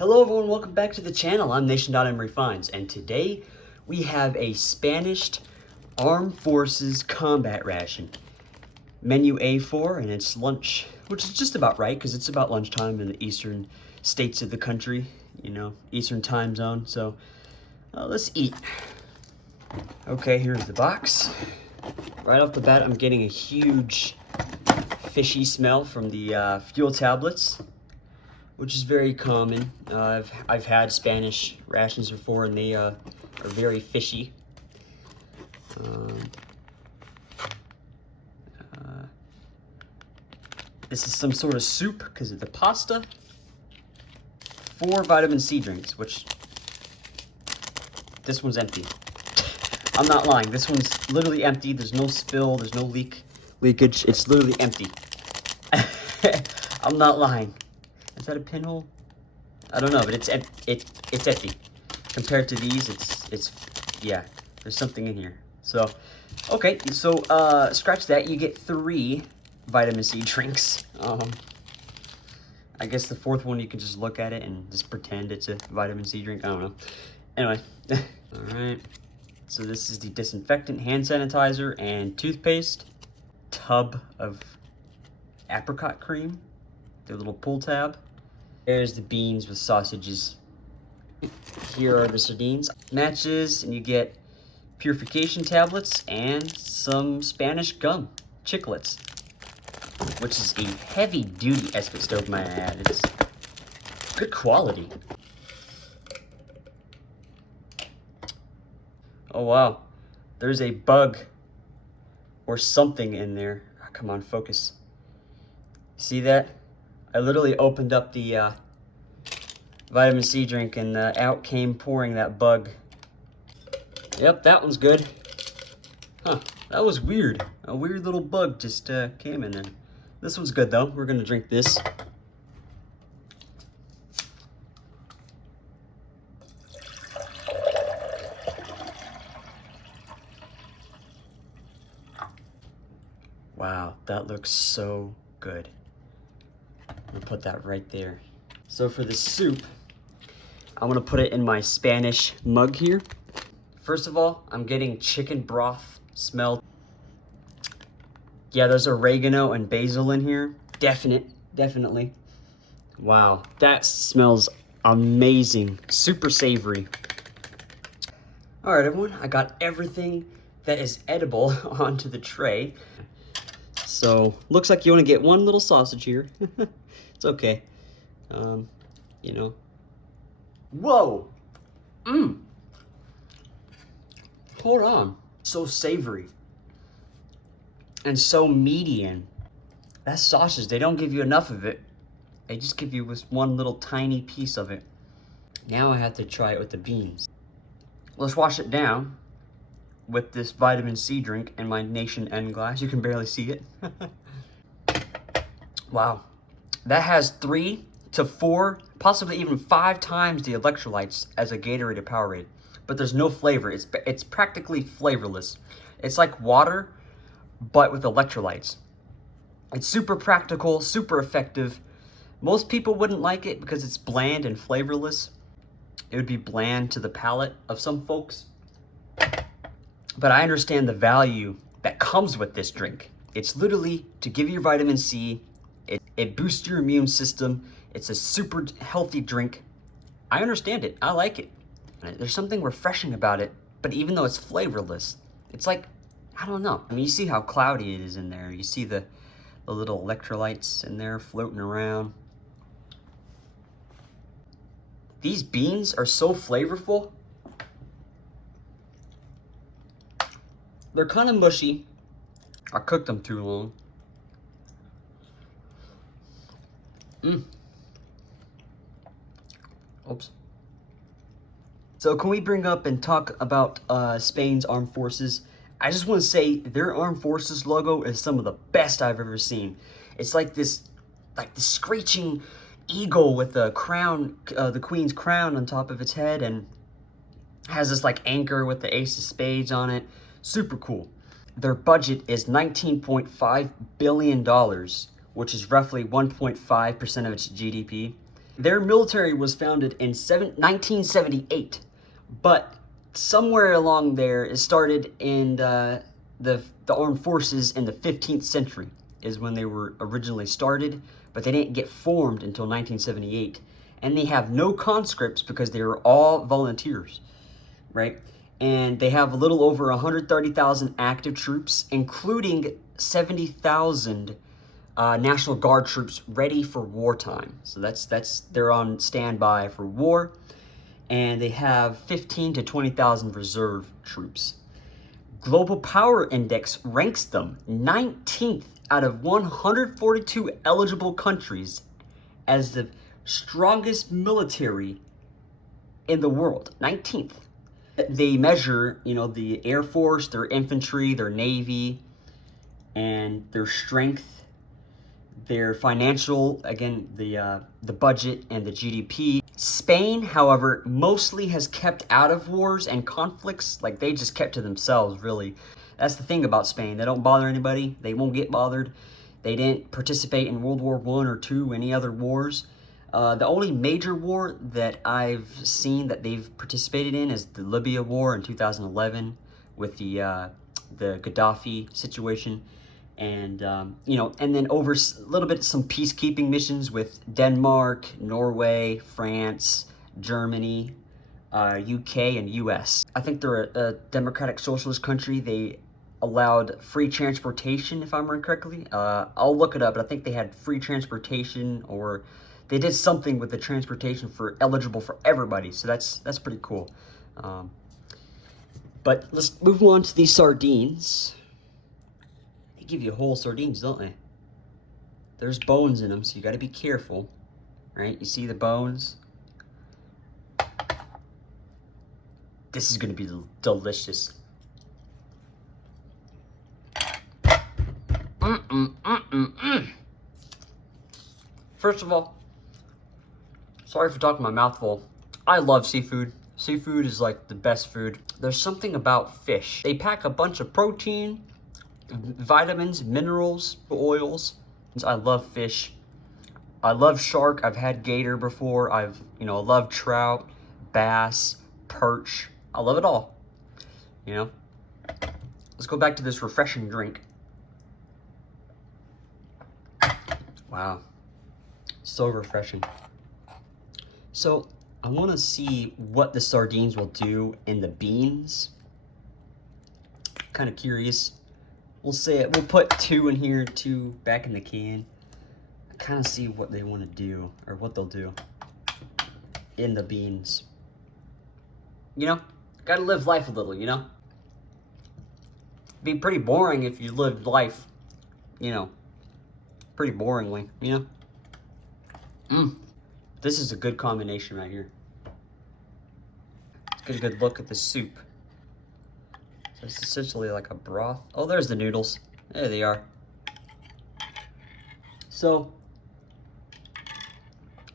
Hello everyone, welcome back to the channel. I'm Nation.MREfinds, and today we have a Spanish Armed Forces combat ration. Menu A4, and it's lunch, which is just about right because it's about lunchtime in the eastern states of the country, you know, eastern time zone. So let's eat. Okay, here's the box. Right off the bat, I'm getting a huge fishy smell from the fuel tablets, which is very common. I've had Spanish rations before, and they are very fishy. This is some sort of soup because of the pasta. 4 vitamin C drinks, which this one's empty. I'm not lying. This one's literally empty. There's no spill. There's no leakage. It's literally empty. I'm not lying. Is that a pinhole? I don't know, but it's empty. Compared to these, it's yeah, there's something in here. So, okay, so scratch that. You get 3 vitamin C drinks. I guess the 4th one you can just look at it and just pretend it's a vitamin C drink. I don't know. Anyway, all right. So this is the disinfectant, hand sanitizer, and toothpaste. Tub of apricot cream. The little pull tab. There's the beans with sausages. Here are the sardines. Matches, and you get purification tablets and some Spanish gum, chiclets, which is a heavy-duty escort stove, might I add. It's good quality. Oh wow, there's a bug or something in there. Oh, come on, focus. See that? I literally opened up the vitamin C drink, and out came pouring that bug. Yep, that one's good. Huh, that was weird. A weird little bug just came in there. This one's good though. We're gonna drink this. Wow, that looks so good. I'm gonna put that right there. So for the soup, I'm gonna put it in my Spanish mug here. First of all, I'm getting chicken broth smell. Yeah, there's oregano and basil in here. Definitely. Wow, that smells amazing. Super savory. All right, everyone, I got everything that is edible onto the tray. So, looks like you only get one little sausage here. It's okay. You know. Whoa! Hold on. So savory. And so meaty, and that sausage, they don't give you enough of it. They just give you this one little tiny piece of it. Now I have to try it with the beans. Let's wash it down with this vitamin C drink in my Nation N glass. You can barely see it. Wow. That has 3 to 4, possibly even 5 times the electrolytes as a Gatorade or Powerade. But there's no flavor. It's practically flavorless. It's like water, but with electrolytes. It's super practical, super effective. Most people wouldn't like it because it's bland and flavorless. It would be bland to the palate of some folks. But I understand the value that comes with this drink. It's literally to give you vitamin C. It boosts your immune system. It's a super healthy drink. I understand it. I like it. There's something refreshing about it, but even though it's flavorless, it's like, I don't know. I mean, you see how cloudy it is in there. You see the little electrolytes in there floating around. These beans are so flavorful. They're kind of mushy. I cooked them too long. Oops. So can we bring up and talk about Spain's armed forces? I just want to say their armed forces logo is some of the best I've ever seen. It's like this screeching eagle with the crown, the queen's crown on top of its head, and has this like anchor with the ace of spades on it. Super cool. Their budget is $19.5 billion, which is roughly 1.5% of its GDP. Their military was founded in 1978, but somewhere along there, it started in the armed forces in the 15th century is when they were originally started, but they didn't get formed until 1978. And they have no conscripts because they are all volunteers, right? And they have a little over 130,000 active troops, including 70,000 National Guard troops ready for wartime. So they're on standby for war, and they have 15 to 20,000 reserve troops. Global Power Index ranks them 19th out of 142 eligible countries as the strongest military in the world. 19th. They measure, the Air Force, their infantry, their Navy, and their strength, their financial, again, the budget and the GDP. Spain, however, mostly has kept out of wars and conflicts. Like, they just kept to themselves, really. That's the thing about Spain. They don't bother anybody. They won't get bothered. They didn't participate in World War I or II, any other wars. The only major war that I've seen that they've participated in is the Libya War in 2011 with the Gaddafi situation. And, and then over a little bit some peacekeeping missions with Denmark, Norway, France, Germany, UK, and US. I think they're a democratic socialist country. They allowed free transportation, if I remember correctly. I'll look it up, but I think they had free transportation, or they did something with the transportation for eligible for everybody. So that's pretty cool. But let's move on to these sardines. They give you whole sardines, don't they? There's bones in them, so you got to be careful, right? You see the bones? This is going to be delicious. First of all, sorry for talking my mouth full. I love seafood. Seafood is like the best food. There's something about fish. They pack a bunch of protein, vitamins, minerals, oils. I love fish. I love shark. I've had gator before. I love trout, bass, perch. I love it all. Let's go back to this refreshing drink. Wow. So refreshing. So I want to see what the sardines will do in the beans. Kind of curious. We'll put 2 in here, 2 back in the can. Kind of see what they want to do, or what they'll do in the beans. Gotta live life a little, Be pretty boring if you lived life, pretty boringly, This is a good combination right here. Let's get a good look at the soup. So it's essentially like a broth. Oh, there's the noodles. There they are. So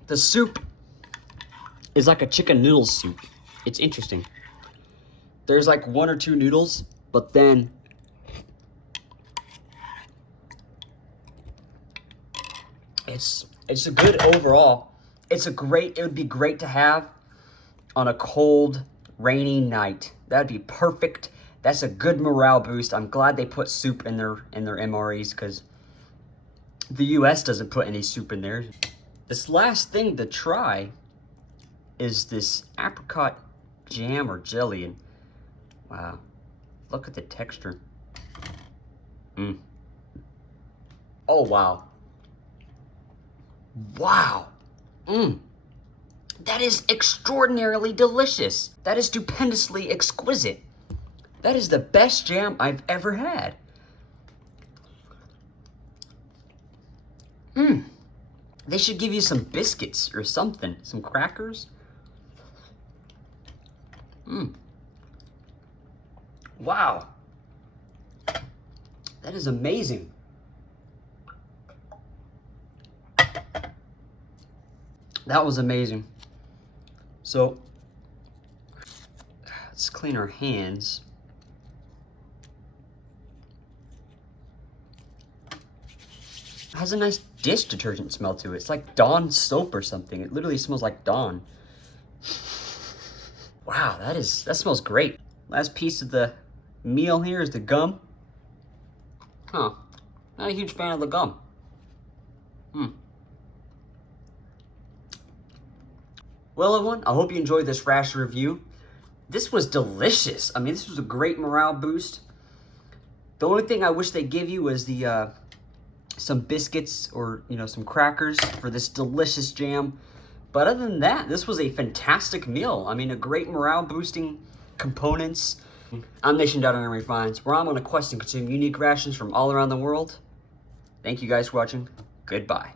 the soup is like a chicken noodle soup. It's interesting. There's like 1 or 2 noodles, but then it's a good overall. It would be great to have on a cold, rainy night. That'd be perfect. That's a good morale boost. I'm glad they put soup in their MREs, because the US doesn't put any soup in there. This last thing to try is this apricot jam or jelly, and wow, look at the texture. Oh wow. Wow. That is extraordinarily delicious. That is stupendously exquisite. That is the best jam I've ever had. They should give you some biscuits or something, some crackers. Wow. That is amazing. That was amazing. So, let's clean our hands. It has a nice dish detergent smell to it. It's like Dawn soap or something. It literally smells like Dawn. Wow, that smells great. Last piece of the meal here is the gum. Huh. Not a huge fan of the gum. Well, everyone, I hope you enjoyed this Ration review. This was delicious. I mean, this was a great morale boost. The only thing I wish they give you was the some biscuits or, you know, some crackers for this delicious jam. But other than that, this was a fantastic meal. I mean, a great morale boosting components. I'm Nation.MREfinds, where I'm on a quest to consume unique rations from all around the world. Thank you guys for watching. Goodbye.